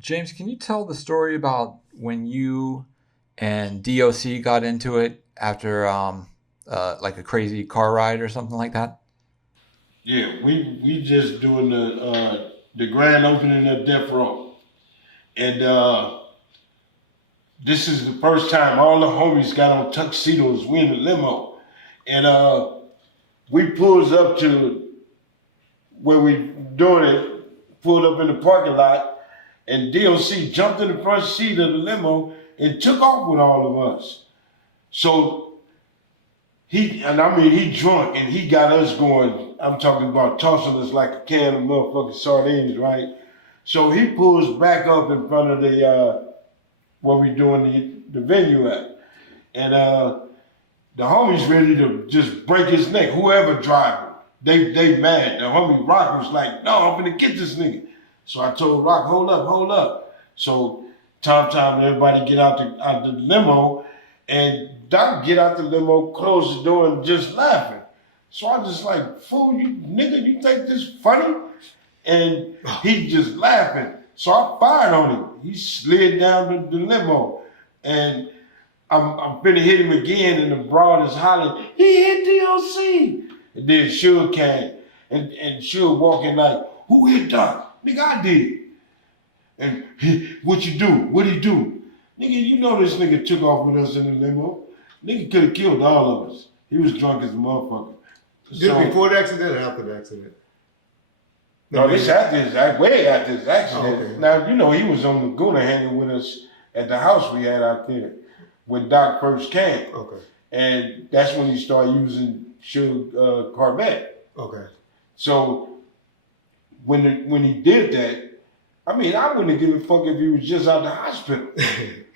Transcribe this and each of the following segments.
James, can you tell the story about when you and D.O.C got into it after like a crazy car ride or something like that? Yeah, we just doing the grand opening of Death Row, and this is the first time all the homies got on tuxedos. We in the limo, and we pulls up to where we doing it. Pulled up in the parking lot, and D.O.C jumped in the front seat of the limo and took off with all of us. So he drunk and he got us going. I'm talking about tossing us like a can of motherfucking sardines, right? So he pulls back up in front of the where we doing the venue at, and the homie's ready to just break his neck. Whoever driving, they mad. The homie Rock was like, "No, I'm gonna get this nigga." So I told Rock, "Hold up, hold up." So time, everybody get out the limo, and Doc get out the limo, close the door, and just laughing. So I just like, "Fool, you nigga, you think this funny?" And he just laughing. So I fired on him. He slid down the limo, and I'm finna hit him again, and the broad is hollering, "He hit D.O.C." And then Suge came, and Suge walking like, "Who hit Doc? Nigga, I did." And what you do? What'd he do? Nigga, you know this nigga took off with us in the limo. Nigga could have killed all of us. He was drunk as a motherfucker. Did it before the accident or after the accident? No, this after his way after his accident. Oh, okay. Now, you know, he was on Laguna hanging with us at the house we had out there when Doc first came. Okay. And that's when he started using Suge Corvette. Okay. So when he did that, I mean, I wouldn't have given a fuck if he was just out the hospital.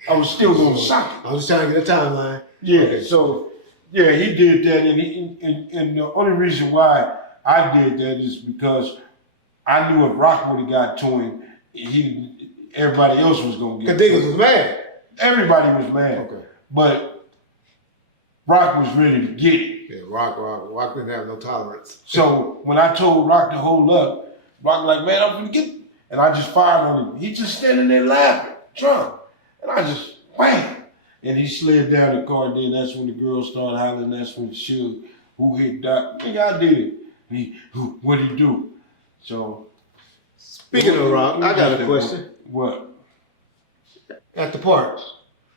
I was still gonna sock him. I was trying to get a timeline. Yeah. Okay. So yeah, he did that, and the only reason why I did that is because I knew if Rock would have got to him, everybody else was gonna get. Cause niggas was mad. Everybody was mad. Okay. But Rock was ready to get it. Yeah, Rock didn't have no tolerance. So when I told Rock to hold up, Rock like, "Man, I'm gonna get it." And I just fired on him. He just standing there laughing, drunk. And I just, wham! And he slid down the car. Then that's when the girl started hollering. That's when Suge, who hit Doc? Nigga, I did it. What'd he do? So. Speaking of Rock, I got a question. What? At the park,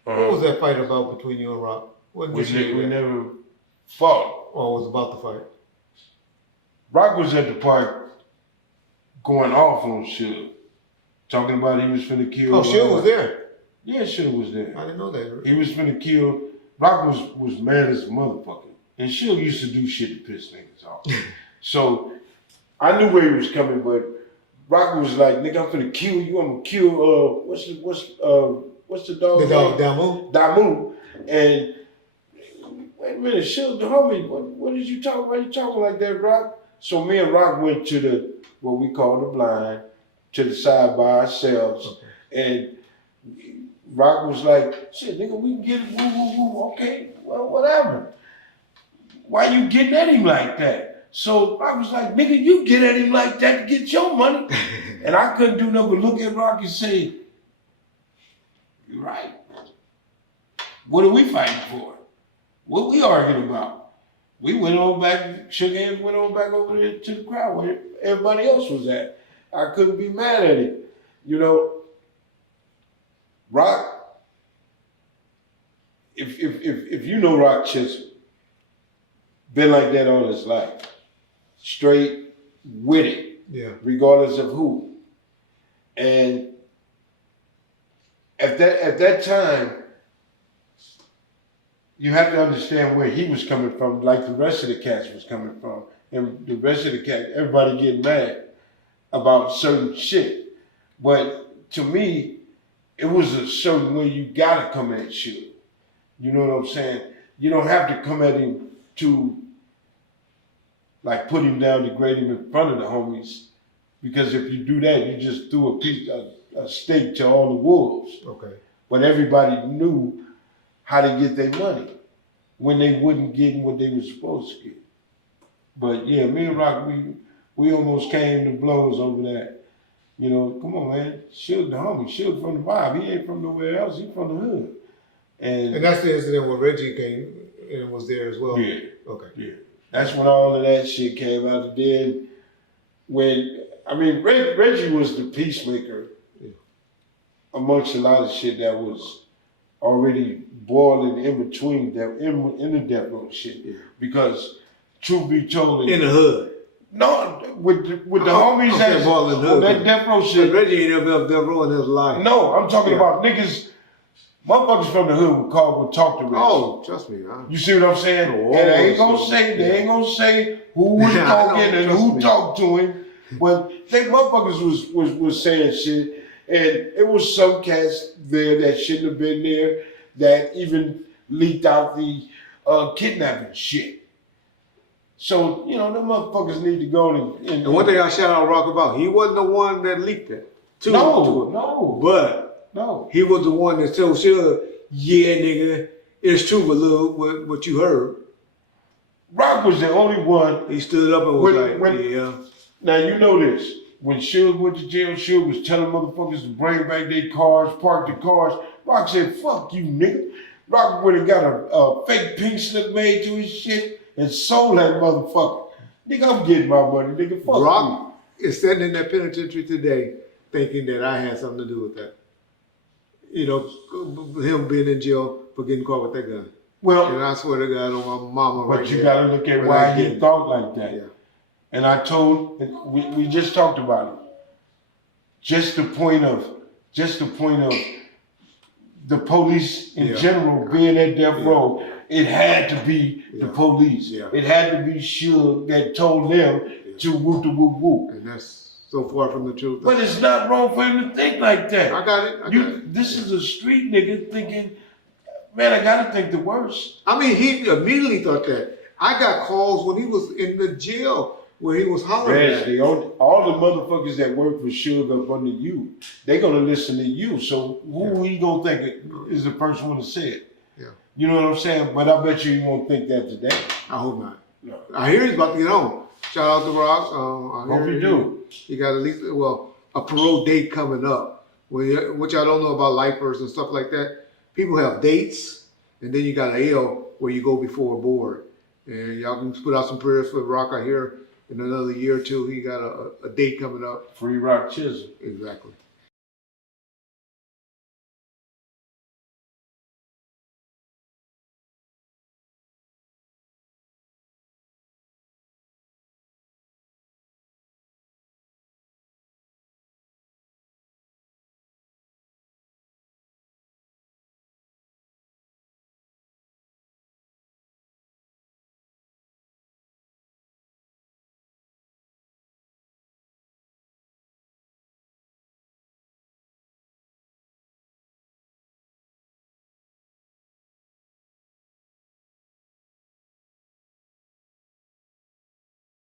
what was that fight about between you and Rock? What did We never fought. Or was about the fight? Rock was at the park going off on Suge. Talking about he was finna kill. Oh, Suge was there. Yeah, Suge was there. I didn't know that. He was finna kill. Rock was mad as a motherfucker. And Suge used to do shit to piss niggas off. So I knew where he was coming, but Rock was like, "Nigga, I'm finna kill you. I'm gonna kill what's the dog? The dog Damu. Damu. And wait a minute, Suge, the homie, what did you talking about? You talking like that, Rock? So me and Rock went to what we call the blind, to the side by ourselves. Okay. And Rock was like, "Shit, nigga, we can get it, woo. Okay, well, whatever. Why you getting at him like that?" So I was like, "Nigga, you get at him like that to get your money." And I couldn't do nothing but look at Rock and say, "You're right. What are we fighting for? What we arguing about?" We went on back, shook hands, went on back over there to the crowd where everybody else was at. I couldn't be mad at it. You know, Rock, if you know Rock Chisholm, been like that all his life. Straight with it. Yeah. Regardless of who. And at that time, you have to understand where he was coming from, like the rest of the cats was coming from. And the rest of the cats, everybody getting mad about certain shit. But to me, it was a certain way you gotta come at shit. You know what I'm saying? You don't have to come at him to like put him down, degrade him in front of the homies. Because if you do that, you just threw a steak to all the wolves. Okay. But everybody knew how to get their money when they wouldn't get what they were supposed to get. But yeah, me and Rock, we almost came to blows over that. You know, come on, man. Suge the homie. Suge from the vibe. He ain't from nowhere else. He from the hood. And that's the incident when Reggie came and was there as well? Yeah. Okay. Yeah. That's when all of that shit came out. And then Reggie was the peacemaker amongst a lot of shit that was already boiling in between them in the death row shit. Yeah. Because truth be told, in the hood. No, with the homies that's on that death row shit. But Reggie ain't ever death row in his life. No, I'm talking about niggas. Motherfuckers from the hood would talk to Reggie. Oh, trust me. You see what I'm saying? And they ain't gonna say who was talking and who talked to him. But they motherfuckers was saying shit, and it was some cats there that shouldn't have been there that even leaked out the kidnapping shit. So, you know, them motherfuckers need to go and one thing I shout out Rock about, he wasn't the one that leaked it. No. But he was the one that told Suge, yeah, nigga, it's true, but look what you heard. Rock was the only one. He stood up and was yeah. Now, you know this. When Suge went to jail, Suge was telling motherfuckers to bring back their cars, park the cars. Rock said, fuck you, nigga. Rock would have got a fake pink slip made to his shit and sold that motherfucker. Nigga, I'm getting my money, nigga. Fuck Rock is sitting in that penitentiary today thinking that I had something to do with that. You know, him being in jail for getting caught with that gun. Well, and I swear to God on my mama but you gotta look at why he thought like that. Yeah. And I told, we just talked about it. Just the point of the police in general being at death row, it had to be the police. Yeah. It had to be Suge that told them to whoop the whoop whoop. And that's so far from the truth. But it's not wrong for him to think like that. I got it. This is a street nigga thinking, man, I gotta think the worst. I mean, he immediately thought that. I got calls when he was in the jail where he was hollering. All the motherfuckers that work for Suge up under you, they gonna listen to you. So who he gonna think is the first one to say it? Yeah. You know what I'm saying? But I bet you won't think that today. I hope not. No. I hear he's about to get on. Shout out to Rock. I hope you do. He got at least a parole date coming up. Which I don't know about lifers and stuff like that. People have dates, and then you got an L where you go before a board. And y'all can put out some prayers for Rock. I hear in another year or two he got a date coming up. Free Rock Chisholm. Exactly.